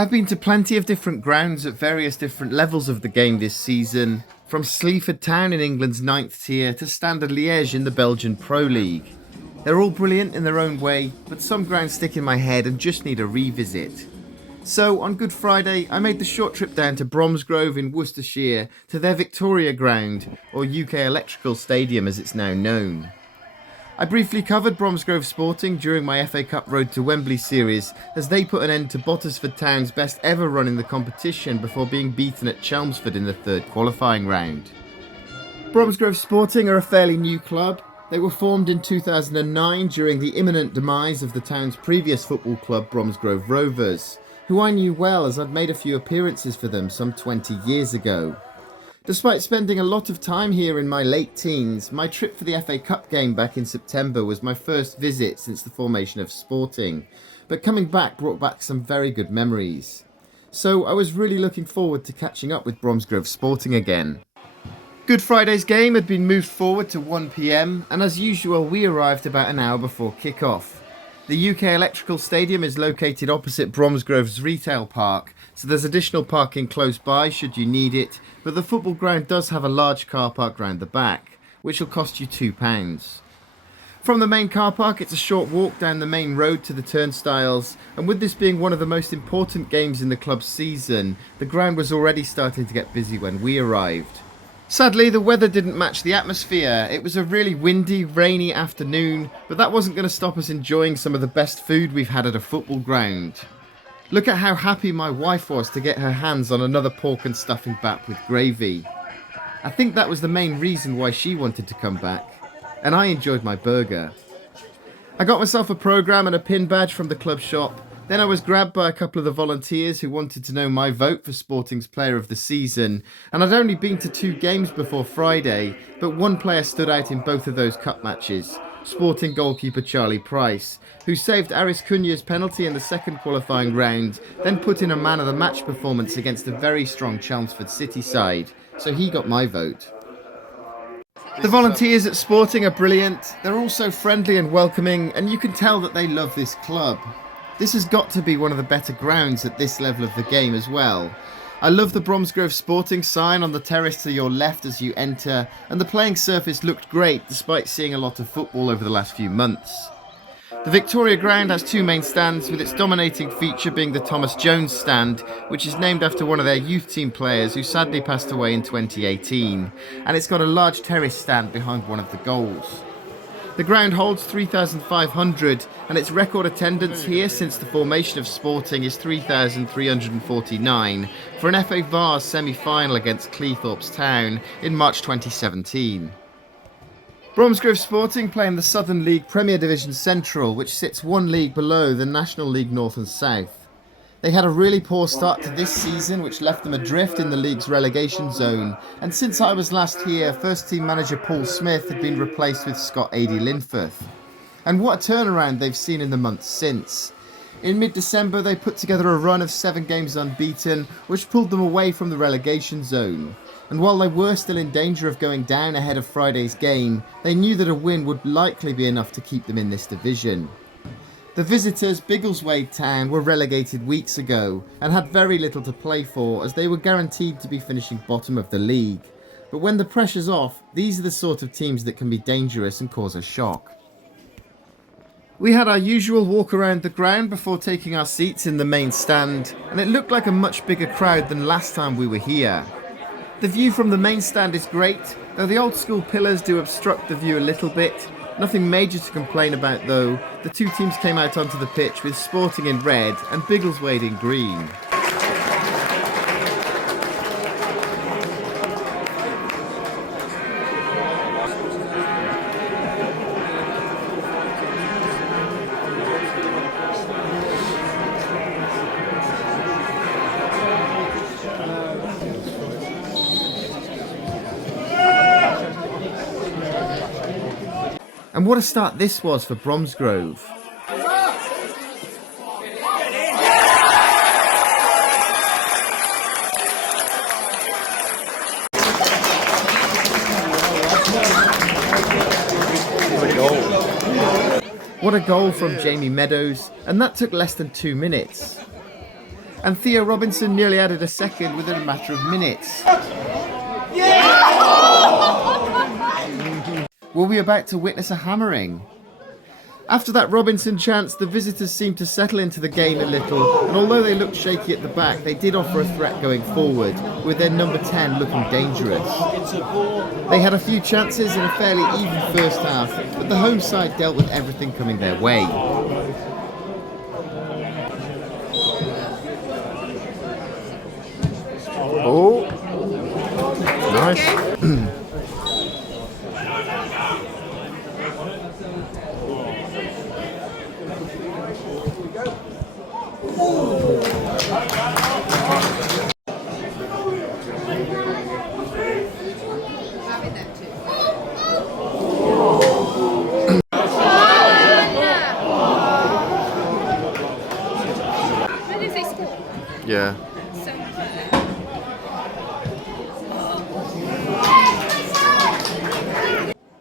I've been to plenty of different grounds at various different levels of the game this season, from Sleaford Town in England's 9th tier to Standard Liège in the Belgian Pro League. They're all brilliant in their own way, but some grounds stick in my head and just need a revisit. So, on Good Friday, I made the short trip down to Bromsgrove in Worcestershire to their Victoria Ground, or UK Electrical Stadium as it's now known. I briefly covered Bromsgrove Sporting during my FA Cup Road to Wembley series as they put an end to Bottisford Town's best ever run in the competition before being beaten at Chelmsford in the third qualifying round. Bromsgrove Sporting are a fairly new club. They were formed in 2009 during the imminent demise of the town's previous football club Bromsgrove Rovers, who I knew well as I'd made a few appearances for them some 20 years ago. Despite spending a lot of time here in my late teens, my trip for the FA Cup game back in September was my first visit since the formation of Sporting, but coming back brought back some very good memories. So I was really looking forward to catching up with Bromsgrove Sporting again. Good Friday's game had been moved forward to 1 PM, and as usual we arrived about an hour before kick-off. The UK Electrical Stadium is located opposite Bromsgrove's retail park, so there's additional parking close by should you need it, but the football ground does have a large car park round the back, which will cost you £2. From the main car park, it's a short walk down the main road to the turnstiles, and with this being one of the most important games in the club's season, the ground was already starting to get busy when we arrived. Sadly, the weather didn't match the atmosphere. It was a really windy, rainy afternoon, but that wasn't going to stop us enjoying some of the best food we've had at a football ground. Look at how happy my wife was to get her hands on another pork and stuffing bap with gravy. I think that was the main reason why she wanted to come back, and I enjoyed my burger. I got myself a programme and a pin badge from the club shop. Then I was grabbed by a couple of the volunteers who wanted to know my vote for Sporting's Player of the Season, and I'd only been to 2 games before Friday, but one player stood out in both of those cup matches, Sporting goalkeeper Charlie Price, who saved Aris Cunha's penalty in the second qualifying round, then put in a man of the match performance against a very strong Chelmsford City side, so he got my vote. The volunteers at Sporting are brilliant. They're all so friendly and welcoming, and you can tell that they love this club. This has got to be one of the better grounds at this level of the game as well. I love the Bromsgrove Sporting sign on the terrace to your left as you enter, and the playing surface looked great despite seeing a lot of football over the last few months. The Victoria Ground has 2 main stands, with its dominating feature being the Thomas Jones stand, which is named after one of their youth team players who sadly passed away in 2018, and it's got a large terrace stand behind one of the goals. The ground holds 3,500, and its record attendance here since the formation of Sporting is 3,349 for an FA Vars semi-final against Cleethorpes Town in March 2017. Bromsgrove Sporting play in the Southern League Premier Division Central, which sits 1 league below the National League North and South. They had a really poor start to this season, which left them adrift in the league's relegation zone, and since I was last here, first team manager Paul Smith had been replaced with Scott Ady Linforth. And what a turnaround they've seen in the months since. In mid-December they put together a run of 7 games unbeaten, which pulled them away from the relegation zone. And while they were still in danger of going down ahead of Friday's game, they knew that a win would likely be enough to keep them in this division. The visitors, Biggleswade Town, were relegated weeks ago and had very little to play for as they were guaranteed to be finishing bottom of the league. But when the pressure's off, these are the sort of teams that can be dangerous and cause a shock. We had our usual walk around the ground before taking our seats in the main stand, and it looked like a much bigger crowd than last time we were here. The view from the main stand is great, though the old school pillars do obstruct the view a little bit. Nothing major to complain about though. The 2 teams came out onto the pitch with Sporting in red and Biggleswade in green. And what a start this was for Bromsgrove. What a goal from Jamie Meadows, and that took less than 2 minutes. And Theo Robinson nearly added a second within a matter of minutes. Were we about to witness a hammering? After that Robinson chance, the visitors seemed to settle into the game a little, and although they looked shaky at the back, they did offer a threat going forward, with their number 10 looking dangerous. They had a few chances in a fairly even first half, but the home side dealt with everything coming their way. Oh, nice. Yeah.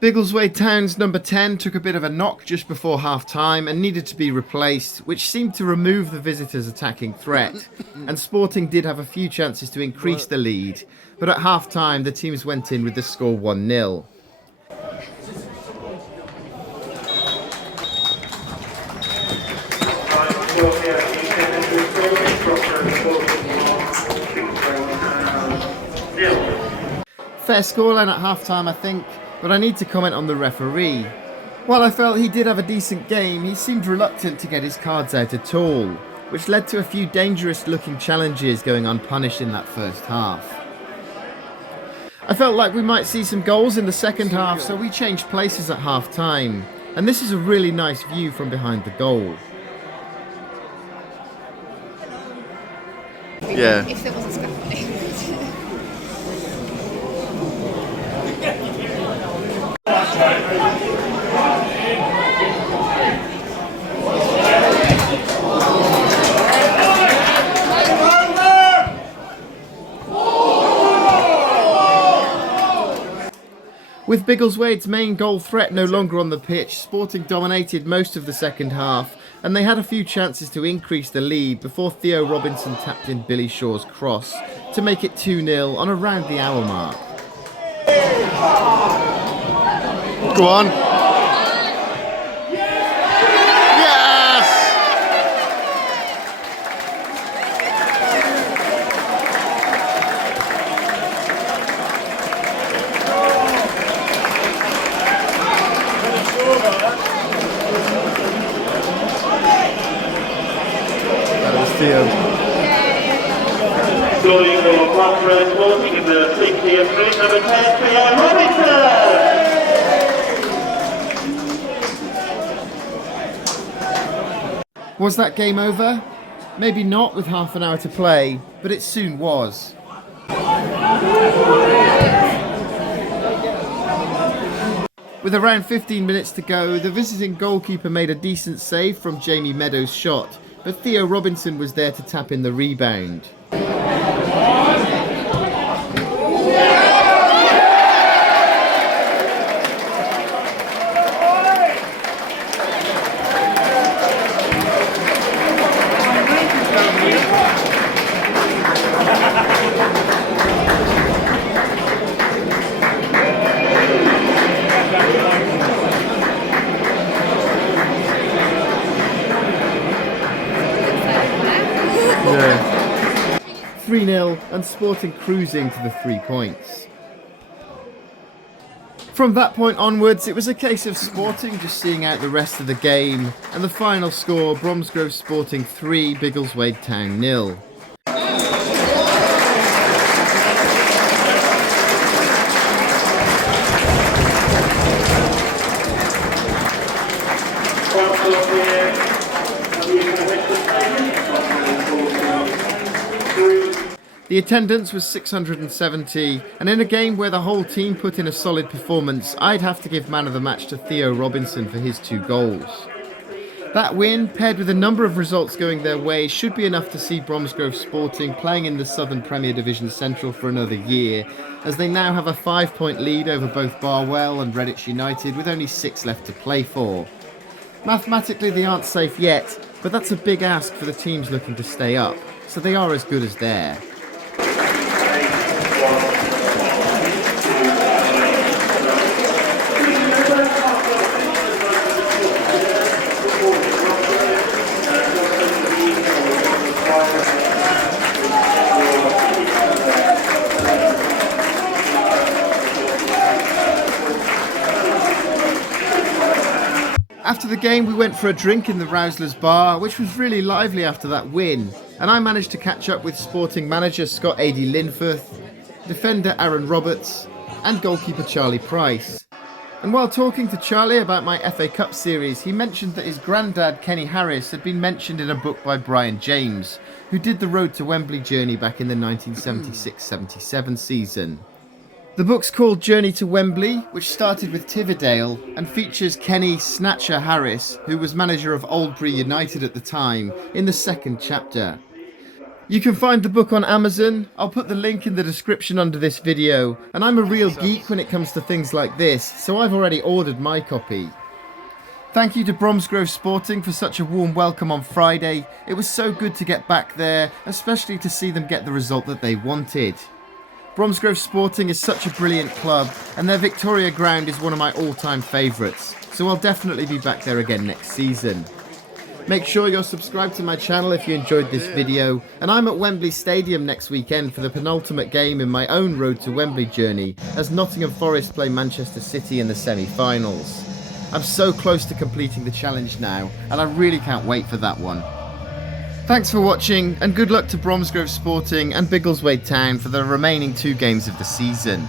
Biggleswade Town's number 10 took a bit of a knock just before half-time and needed to be replaced, which seemed to remove the visitors' attacking threat. And Sporting did have a few chances to increase the lead, but at half-time the teams went in with the score 1-0. Fair scoreline at half-time, I think, but I need to comment on the referee. While I felt he did have a decent game, he seemed reluctant to get his cards out at all, which led to a few dangerous-looking challenges going unpunished in that first half. I felt like we might see some goals in the second half, so we changed places at half-time, and this is a really nice view from behind the goal. Yeah. If there was a scaffolding. With Biggleswade's main goal threat no longer on the pitch, Sporting dominated most of the second half, and they had a few chances to increase the lead before Theo Robinson tapped in Billy Shaw's cross to make it 2-0 on around the hour mark. Go on. Theo. Scoring for Bromsgrove Sporting in the 60th minute, number 10, Theo Robinson! Was that game over? Maybe not with half an hour to play, but it soon was. With around 15 minutes to go, the visiting goalkeeper made a decent save from Jamie Meadows' shot, but Theo Robinson was there to tap in the rebound. Yeah. 3-0 and Sporting cruising to the 3 points. From that point onwards, it was a case of Sporting just seeing out the rest of the game, and the final score, Bromsgrove Sporting 3, Biggleswade Town 0. The attendance was 670, and in a game where the whole team put in a solid performance, I'd have to give man of the match to Theo Robinson for his 2 goals. That win, paired with a number of results going their way, should be enough to see Bromsgrove Sporting playing in the Southern Premier Division Central for another year, as they now have a 5-point lead over both Barwell and Redditch United with only 6 left to play for. Mathematically they aren't safe yet, but that's a big ask for the teams looking to stay up. so they are as good as there. After the game, we went for a drink in the Rouslers bar, which was really lively after that win, and I managed to catch up with Sporting manager Scott Ady Linforth, defender Aaron Roberts, and goalkeeper Charlie Price. And while talking to Charlie about my FA Cup series, he mentioned that his grandad Kenny Harris had been mentioned in a book by Brian James, who did the Road to Wembley journey back in the 1976-77 season. The book's called Journey to Wembley, which started with Tividale and features Kenny Snatcher Harris, who was manager of Oldbury United at the time, in the second chapter. You can find the book on Amazon. I'll put the link in the description under this video, and I'm a real geek when it comes to things like this, so I've already ordered my copy. Thank you to Bromsgrove Sporting for such a warm welcome on Friday. It was so good to get back there, especially to see them get the result that they wanted. Bromsgrove Sporting is such a brilliant club, and their Victoria ground is one of my all-time favourites, so I'll definitely be back there again next season. Make sure you're subscribed to my channel if you enjoyed this video, and I'm at Wembley Stadium next weekend for the penultimate game in my own Road to Wembley journey as Nottingham Forest play Manchester City in the semi-finals. I'm so close to completing the challenge now, and I really can't wait for that one. Thanks for watching, and good luck to Bromsgrove Sporting and Biggleswade Town for the remaining 2 games of the season.